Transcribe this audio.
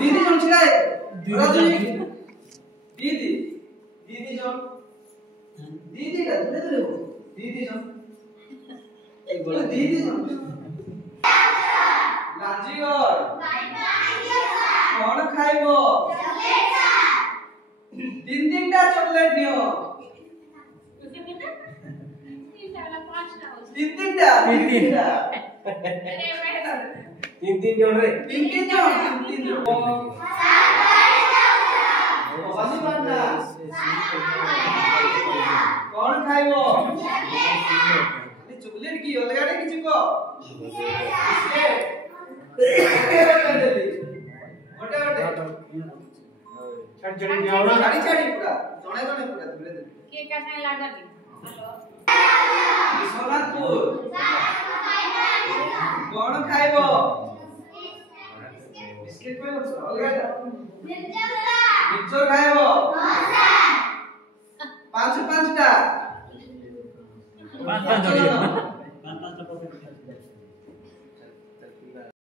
दीदी जन छिड़ा है दीदी जन दीदी का तुले तुले हो दीदी जन एक बोला दीदी जन लाजी और कौन खाइबो तीन टा चॉकलेट नियो तीन टा तीन जन रे तीन जन वाली बात कौन खाइबो चॉकलेट की अलगा रे किछि को ओटे छड़ छड़ी जाओ गाड़ी छाड़ी पूरा जणे जणे पूरा धीरे धीरे के का खाए लागल सोनापुर कौन खाइबो बिस्किट पे अलगा मिक्सचर खाइबो पांच टा पांच